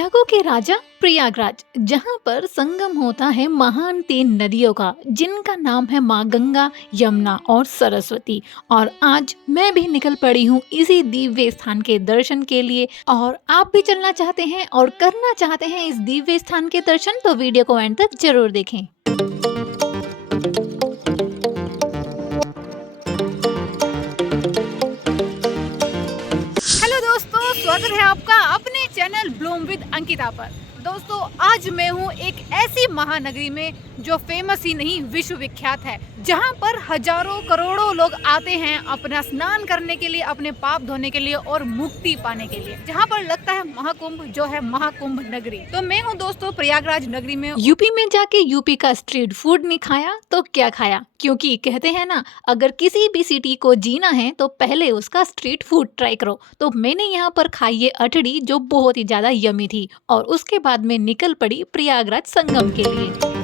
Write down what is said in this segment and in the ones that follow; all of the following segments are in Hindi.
प्रयागों के राजा प्रयागराज, जहाँ पर संगम होता है महान 3 नदियों का, जिनका नाम है माँ गंगा, यमुना और सरस्वती। और आज मैं भी निकल पड़ी हूँ इसी दिव्य स्थान के दर्शन के लिए। और आप भी चलना चाहते हैं और करना चाहते हैं इस दिव्य स्थान के दर्शन, तो वीडियो को एंड तक जरूर देखें। हेलो दोस्तों, स्वागत है आपका अपने चैनल ब्लूम विद अंकिता पर। दोस्तों, आज मैं हूँ एक ऐसी महानगरी में जो फेमस ही नहीं विश्व विख्यात है, जहाँ पर हजारों करोड़ों लोग आते हैं अपना स्नान करने के लिए, अपने पाप धोने के लिए और मुक्ति पाने के लिए, जहाँ पर लगता है महाकुंभ, जो है महाकुंभ नगरी। तो मैं हूँ दोस्तों प्रयागराज नगरी में। यूपी में जाके यूपी का स्ट्रीट फूड नहीं खाया तो क्या खाया, क्योंकि कहते हैं ना, अगर किसी भी सिटी को जीना है तो पहले उसका स्ट्रीट फूड ट्राई करो। तो मैंने यहाँ पर खाई ये अटड़ी, जो बहुत ही ज्यादा यमी थी, और उसके बाद में निकल पड़ी प्रयागराज संगम के लिए।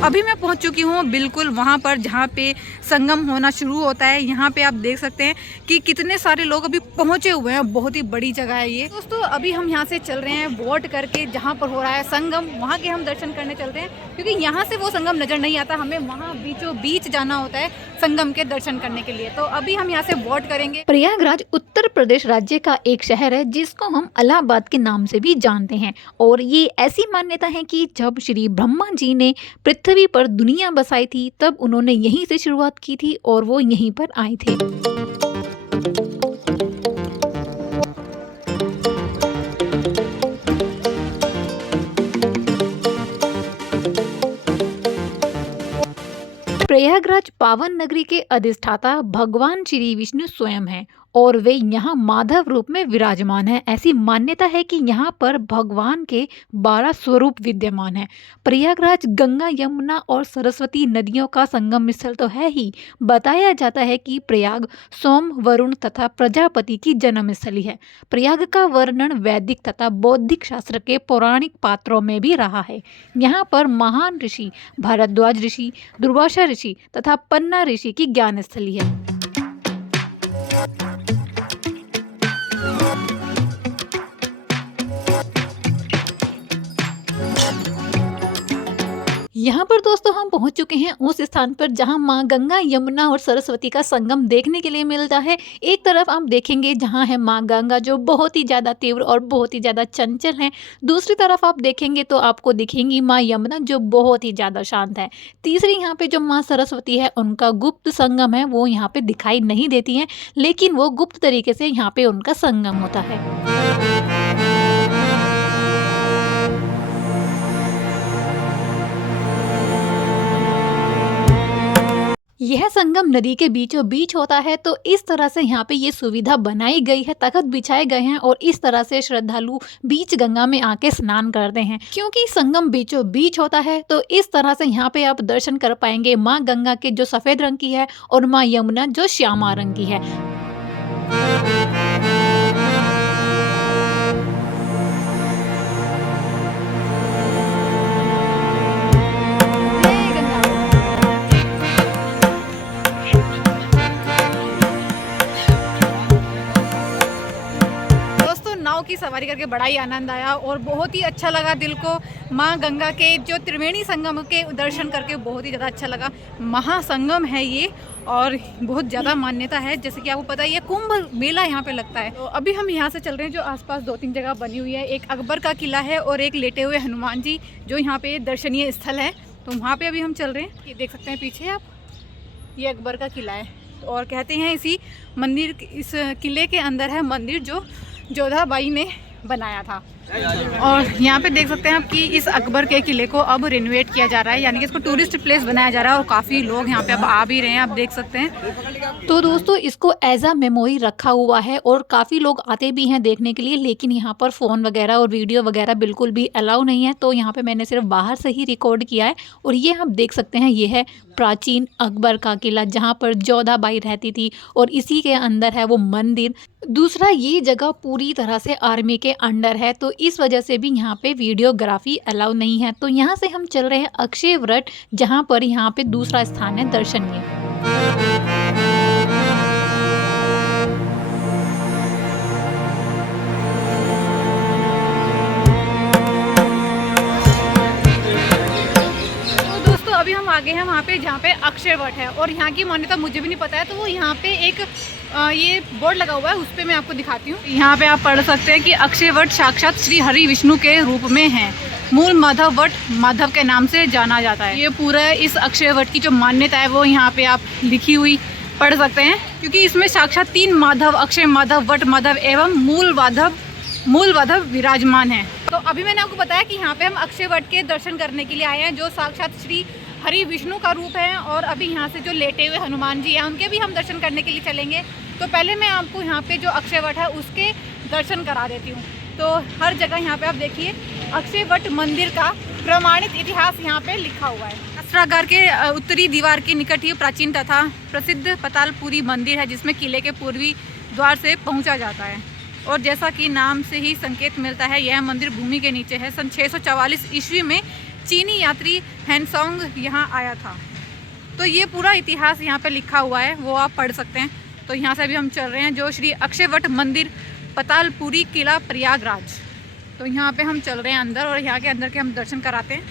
अभी मैं पहुंच चुकी हूँ बिल्कुल वहाँ पर जहाँ पे संगम होना शुरू होता है। यहाँ पे आप देख सकते हैं कि कितने सारे लोग अभी पहुँचे हुए हैं। बहुत ही बड़ी जगह है ये। दोस्तों, अभी हम यहाँ से चल रहे हैं बोट करके, जहाँ पर हो रहा है संगम, वहाँ के हम दर्शन करने चलते हैं, क्योंकि यहाँ से वो संगम नज़र नहीं आता। हमें वहाँ बीचों बीच जाना होता है संगम के दर्शन करने के लिए। तो अभी हम यहाँ से बोट करेंगे। प्रयागराज उत्तर प्रदेश राज्य का एक शहर है, जिसको हम इलाहाबाद के नाम से भी जानते हैं। और ये ऐसी मान्यता है कि जब श्री ब्रह्मा जी ने पृथ्वी पर दुनिया बसाई थी, तब उन्होंने यहीं से शुरुआत की थी और वो यहीं पर आए थे। प्रयागराज पावन नगरी के अधिष्ठाता भगवान श्री विष्णु स्वयं हैं, और वे यहाँ माधव रूप में विराजमान हैं। ऐसी मान्यता है कि यहाँ पर भगवान के 12 स्वरूप विद्यमान हैं। प्रयागराज गंगा, यमुना और सरस्वती नदियों का संगम स्थल तो है ही, बताया जाता है कि प्रयाग सोम, वरुण तथा प्रजापति की जन्म स्थली है। प्रयाग का वर्णन वैदिक तथा बौद्धिक शास्त्र के पौराणिक पात्रों में भी रहा है। यहाँ पर महान ऋषि भारद्वाज ऋषि, दुर्वासा ऋषि तथा पन्ना ऋषि की ज्ञान स्थली है। यहाँ पर दोस्तों हम पहुँच चुके हैं उस स्थान पर जहाँ माँ गंगा, यमुना और सरस्वती का संगम देखने के लिए मिलता है। एक तरफ आप देखेंगे जहाँ है माँ गंगा, जो बहुत ही ज़्यादा तीव्र और बहुत ही ज़्यादा चंचल है। दूसरी तरफ आप देखेंगे तो आपको दिखेंगी माँ यमुना, जो बहुत ही ज़्यादा शांत है। तीसरी यहाँ पे जो माँ सरस्वती है, उनका गुप्त संगम है, वो यहाँ पे दिखाई नहीं देती हैं, लेकिन वो गुप्त तरीके से यहाँ पे उनका संगम होता है। यह संगम नदी के बीचों बीच होता है, तो इस तरह से यहाँ पे ये सुविधा बनाई गई है, तख्त बिछाए गए हैं, और इस तरह से श्रद्धालु बीच गंगा में आके स्नान करते हैं। क्योंकि संगम बीचों बीच होता है, तो इस तरह से यहाँ पे आप दर्शन कर पाएंगे माँ गंगा के, जो सफेद रंग की है, और माँ यमुना, जो श्यामा रंग की है। नाव की सवारी करके बड़ा ही आनंद आया और बहुत ही अच्छा लगा दिल को। माँ गंगा के जो त्रिवेणी संगम के दर्शन करके बहुत ही ज़्यादा अच्छा लगा। महासंगम है ये, और बहुत ज़्यादा मान्यता है, जैसे कि आपको पता है ये कुंभ मेला यहाँ पे लगता है। तो अभी हम यहाँ से चल रहे हैं, जो आसपास 2-3 जगह बनी हुई है। एक अकबर का किला है और एक लेटे हुए हनुमान जी, जो यहाँ पे दर्शनीय स्थल है। तो वहाँ पे अभी हम चल रहे हैं। ये देख सकते हैं पीछे आप, ये अकबर का किला है, और कहते हैं इसी मंदिर, इस किले के अंदर है मंदिर जो जोधाबाई ने बनाया था। और यहाँ पे देख सकते हैं आप कि इस अकबर के किले को अब रिनोवेट किया जा रहा है, यानी कि इसको टूरिस्ट प्लेस बनाया जा रहा है, और काफ़ी लोग यहाँ पे अब आ भी रहे हैं, आप देख सकते हैं। तो दोस्तों, इसको एज अ मेमोरी रखा हुआ है, और काफ़ी लोग आते भी हैं देखने के लिए, लेकिन यहाँ पर फ़ोन वगैरह और वीडियो वगैरह बिल्कुल भी अलाउ नहीं है। तो यहाँ पे मैंने सिर्फ बाहर से ही रिकॉर्ड किया है। और ये आप देख सकते हैं, ये है प्राचीन अकबर का किला, जहाँ पर जोधाबाई रहती थी, और इसी के अंदर है वो मंदिर। दूसरा, ये जगह पूरी तरह से आर्मी के अंडर है, तो इस वजह से भी यहाँ पे वीडियोग्राफी अलाउ नहीं है। तो यहाँ से हम चल रहे हैं अक्षय वट, जहाँ पर यहाँ पे दूसरा स्थान है दर्शनीय। अभी हम आगे हैं वहाँ पे जहाँ पे अक्षय वट है, और यहाँ की मान्यता मुझे भी नहीं पता है। तो वो यहाँ पे एक ये बोर्ड लगा हुआ है, उस पर मैं आपको दिखाती हूँ। यहाँ पे आप पढ़ सकते हैं कि अक्षय वट साक्षात श्री हरि विष्णु के रूप में है। मूल माधव वट माधव के नाम से जाना जाता है। ये पूरा इस अक्षय वट की जो मान्यता है वो यहाँ पे आप लिखी हुई पढ़ सकते हैं, क्योंकि इसमें साक्षात 3 माधव, अक्षय माधव, वट माधव एवं मूल माधव विराजमान है। तो अभी मैंने आपको बताया कि यहाँ पे हम अक्षय वट के दर्शन करने के लिए आए हैं, जो साक्षात श्री हरि विष्णु का रूप है। और अभी यहाँ से जो लेटे हुए हनुमान जी हैं उनके भी हम दर्शन करने के लिए चलेंगे। तो पहले मैं आपको यहाँ पे जो अक्षय वट है उसके दर्शन करा देती हूँ। तो हर जगह यहाँ पे आप देखिए अक्षय वट मंदिर का प्रमाणित इतिहास यहाँ पे लिखा हुआ है। अस्त्रागार के उत्तरी दीवार के निकट ही प्राचीन तथा प्रसिद्ध पतालपुरी मंदिर है, जिसमें किले के पूर्वी द्वार से पहुँचा जाता है। और जैसा कि नाम से ही संकेत मिलता है, यह मंदिर भूमि के नीचे है। सन 644 ईस्वी में चीनी यात्री हैंसोंग यहाँ आया था। तो ये पूरा इतिहास यहाँ पे लिखा हुआ है, वो आप पढ़ सकते हैं। तो यहाँ से अभी हम चल रहे हैं जो श्री अक्षय वट मंदिर, पतालपुरी किला, प्रयागराज। तो यहाँ पे हम चल रहे हैं अंदर, और यहाँ के अंदर के हम दर्शन कराते हैं।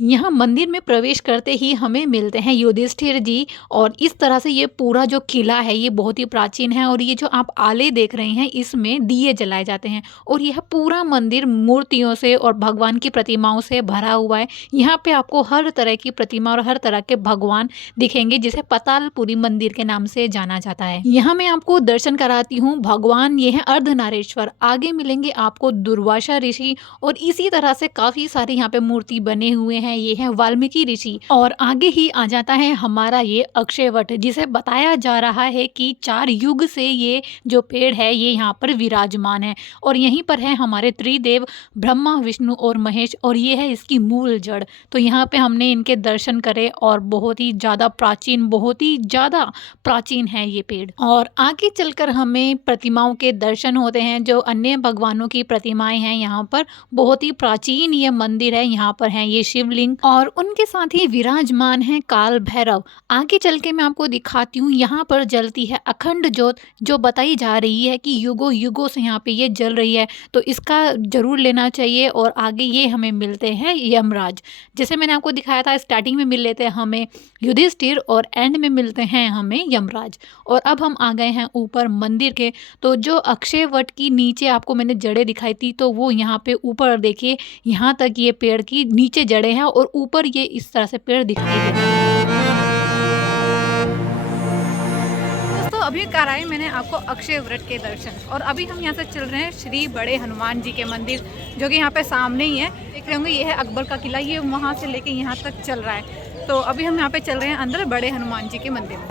यहाँ मंदिर में प्रवेश करते ही हमें मिलते हैं युधिष्ठिर जी, और इस तरह से ये पूरा जो किला है ये बहुत ही प्राचीन है। और ये जो आप आले देख रहे हैं इसमें दिए जलाए जाते हैं, और यह पूरा मंदिर मूर्तियों से और भगवान की प्रतिमाओं से भरा हुआ है। यहाँ पे आपको हर तरह की प्रतिमा और हर तरह के भगवान दिखेंगे, जिसे पतालपुरी मंदिर के नाम से जाना जाता है। यहाँ मैं आपको दर्शन कराती हूँ भगवान, ये है अर्धनारेश्वर। आगे मिलेंगे आपको दुर्वासा ऋषि, और इसी तरह से काफी सारे यहाँ पे मूर्ति बने हुए हैं। ये है वाल्मीकि ऋषि, और आगे ही आ जाता है हमारा ये अक्षय वट, जिसे बताया जा रहा है कि 4 युग से ये जो पेड़ है ये यहाँ पर विराजमान है। और यहीं पर है हमारे त्रिदेव ब्रह्मा, विष्णु और महेश, और ये है इसकी मूल जड़। तो यहाँ पे हमने इनके दर्शन करे, और बहुत ही ज़्यादा प्राचीन है ये पेड़। और आगे चलकर हमें प्रतिमाओं के दर्शन होते हैं, जो अन्य भगवानों की प्रतिमाएं हैं। यहाँ पर बहुत ही प्राचीन ये मंदिर है। यहाँ पर है ये शिवलिंग, और उनके साथ ही विराजमान है काल भैरव। आगे चल के मैं आपको दिखाती हूँ। यहाँ पर जलती है अखंड ज्योत, जो बताई जा रही है कि युगों युगों से यहाँ पे ये जल रही है। तो इसका जरूर लेना चाहिए। और आगे ये हमें मिलते हैं यमराज, जैसे मैंने आपको दिखाया था। स्टार्टिंग में मिल लेते हैं हमें युधिष्ठिर, और एंड में मिलते हैं हमें यमराज। और अब हम आ गए हैं ऊपर मंदिर के। तो जो अक्षय वट की नीचे आपको मैंने जड़ें दिखाई थी, तो वो यहाँ पे ऊपर देखिए, यहाँ तक ये पेड़ की नीचे जड़ें हैं, और ऊपर ये इस तरह से पेड़ दिखाई दे रहा है। दोस्तों अभी कराए मैंने आपको अक्षय वट के दर्शन, और अभी हम यहाँ से चल रहे हैं श्री बड़े हनुमान जी के मंदिर, जो कि यहाँ पे सामने ही है। देख रहे होंगे ये है अकबर का किला, ये वहाँ से लेके यहाँ तक चल रहा है। तो अभी हम यहाँ पे चल रहे हैं अंदर बड़े हनुमान जी के मंदिर में।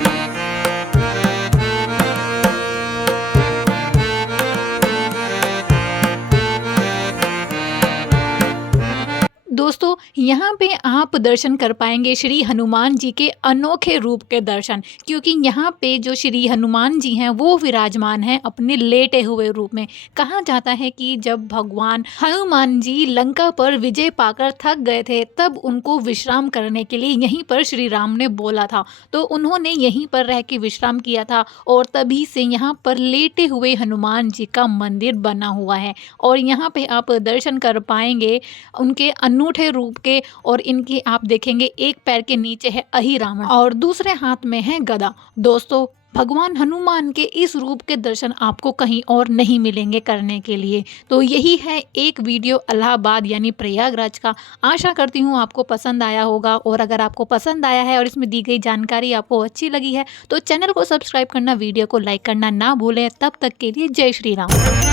दोस्तों यहाँ पे आप दर्शन कर पाएंगे श्री हनुमान जी के अनोखे रूप के दर्शन, क्योंकि यहाँ पे जो श्री हनुमान जी हैं वो विराजमान हैं अपने लेटे हुए रूप में। कहा जाता है कि जब भगवान हनुमान जी लंका पर विजय पाकर थक गए थे, तब उनको विश्राम करने के लिए यहीं पर श्री राम ने बोला था। तो उन्होंने यहीं पर रह के विश्राम किया था, और तभी से यहाँ पर लेटे हुए हनुमान जी का मंदिर बना हुआ है। और यहाँ पे आप दर्शन कर पाएंगे उनके अनूठे रूप के। और इनकी आप देखेंगे एक पैर के नीचे है अहिरावण, और दूसरे हाथ में है गदा। दोस्तों भगवान हनुमान के इस रूप के दर्शन आपको कहीं और नहीं मिलेंगे करने के लिए। तो यही है एक वीडियो इलाहाबाद यानी प्रयागराज का। आशा करती हूँ आपको पसंद आया होगा, और अगर आपको पसंद आया है और इसमें दी गई जानकारी आपको अच्छी लगी है, तो चैनल को सब्सक्राइब करना, वीडियो को लाइक करना ना भूलें। तब तक के लिए जय श्री राम।